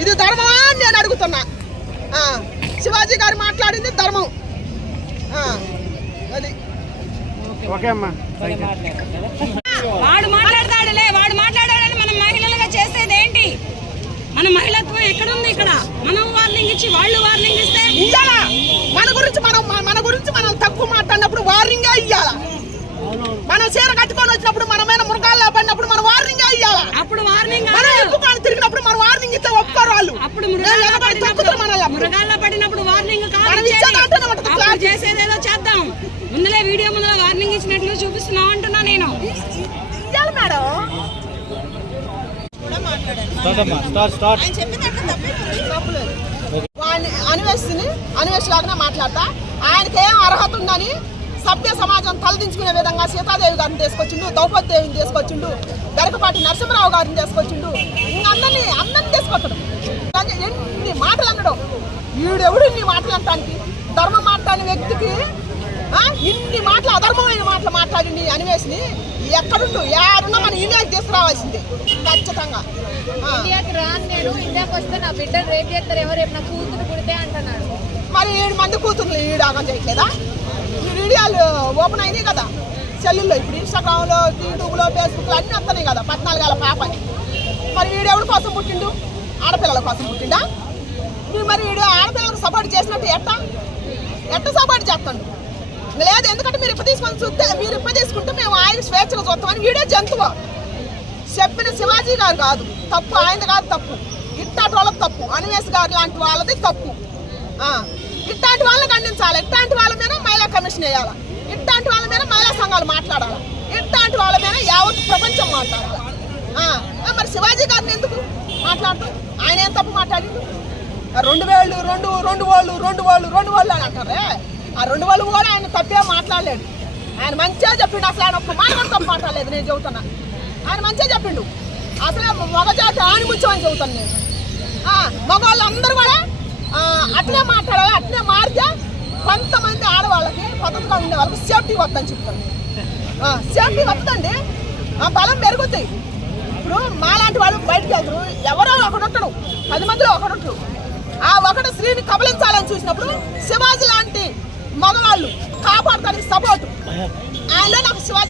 ఇది ధర్మమా అని నేను అడుగుతున్నా. శివాజీ గారు మాట్లాడింది ధర్మం. అది వాడు మాట్లాడతాడులే, వాడు మాట్లాడాడని మనం మహిళలుగా చేసేది ఏంటి? మన మహిళత్వం ఎక్కడుంది? ఇక్కడ మనం వార్నింగ్ ఇచ్చి వాళ్ళు వార్నింగ్ ఇస్తే మన గురించి మనం తక్కువ మాట్లాడినప్పుడు వార్నింగే ఇయ్యాలా. మనం చీర కట్టుకొని వచ్చినప్పుడు మనమైన మృగాల్లో పడినప్పుడు మనం వార్నింగే ఇయ్యాలా. అప్పుడు వార్నింగ్ తిరిగినప్పుడు మనం వార్నింగ్ ఇస్తే ఒప్పుకోరు వాళ్ళు. అప్పుడు మృగాల్లో పడినప్పుడు వార్నింగ్ చేసేదేదో చేద్దాం. ముందులే వీడియో ముందులో వార్నింగ్ ఇచ్చినట్లు చూపిస్తున్నాం అంటున్నా నేను. మేడం అన్వేషలాగానే మాట్లాడతా. ఆయనకేం అర్హత ఉందని సభ్య సమాజం తలదించుకునే విధంగా సీతాదేవి గారిని తీసుకొచ్చిండు, ద్రౌపది దేవిని తీసుకొచ్చిండు, గరికపాటి నరసింహరావు గారిని తీసుకొచ్చిండు. ఇంకా అందరినీ తీసుకొస్తాడు. ఎన్ని మాటలు అనడం, వీడెవడు ఇన్ని మాటలు అనటానికి? ధర్మం మాట్లాడిన వ్యక్తికి ఇన్ని మాటలు, అధర్మమైన మాటలు మాట్లాడింది అన్వేషిని. ఎక్కడుండు యారున్నా మన ఇండియాకి తీసుకురావాల్సిందే ఖచ్చితంగా. ఇండియాకి రాను, నేను ఇండియాకి వస్తే నా బిడ్డను రేపు చేస్తారు, ఎవరు నా కూతురు పుడితే అంటున్నాడు. మరి 7 మంది కూతుర్లు ఈడాగం చేయట్లేదా? ఈ వీడియోలు ఓపెన్ అయినాయి కదా సెల్లుల్లో. ఇప్పుడు ఇన్స్టాగ్రామ్లో, యూట్యూబ్లో, ఫేస్బుక్లో అన్నీ వస్తున్నాయి కదా. 14 ఏళ్ళ పాపని. మరి వీడెవడి కోసం పుట్టిండు? ఆడపిల్లల కోసం పుట్టిండా? మరి వీడు ఆడపిల్లలకు సపోర్ట్ చేసినట్టు ఎట్ట సపోర్ట్ చేస్తాడు? లేదు, ఎందుకంటే మీరు తీసుకొని చూస్తే, మీరు తీసుకుంటే మేము ఆయన స్వేచ్ఛగా చూస్తామని. వీడే జంతువు. చెప్పిన శివాజీ గారు కాదు తప్పు, ఆయన కాదు తప్పు, ఇట్లాంటి వాళ్ళకి తప్పు, అన్వేష్ గారు లాంటి వాళ్ళది తప్పు. ఇట్లాంటి వాళ్ళని ఖండించాలి. ఇట్లాంటి వాళ్ళ మీద మహిళా కమిషన్ వేయాలి. ఇట్లాంటి వాళ్ళ మీద మహిళా సంఘాలు మాట్లాడాలి. ఇట్లాంటి వాళ్ళ మీద యావత్ ప్రపంచం మాట్లాడాలి. మరి శివాజీ గారిని ఎందుకు మాట్లాడతాం? ఆయన ఏం తప్పు మాట్లాడిండు? 2 వాళ్ళు అని అంటారే. ఆ 2 వాళ్ళు కూడా ఆయన తప్పే మాట్లాడలేడు. ఆయన మంచిగా చెప్పిండు. అసలు ఆయన ఒక్క మాట కూడా తప్పు మాట్లాడలేదు. నేను చెబుతున్నా, ఆయన మంచిగా చెప్పిండు. అసలు మగజాతి ఆణిముత్యం అని చెబుతాను నేను. మగవాళ్ళు అందరూ కూడా అట్లే మాట్లాడాలి. అట్లే మారితే కొంతమంది ఆడవాళ్ళకి పద్ధతిగా ఉండే వాళ్ళకి సేఫ్టీ వద్దని చెప్తాను. సేఫ్టీ వద్దండి, బలం పెరుగుతాయి. ఇప్పుడు మాలాంటి వాళ్ళు బయటకు వెళ్తారు, ఎవరో ఒకడు ఉంటాడు, 10 మందిలో ఒకడు ఉంటాడు. ఆ ఒకడు స్త్రీని కబలించాలని చూసినప్పుడు శివాజీ లాంటి మగవాళ్ళు కాపాడతానికి సపోర్టు. ఆయనలో నాకు శివాజీ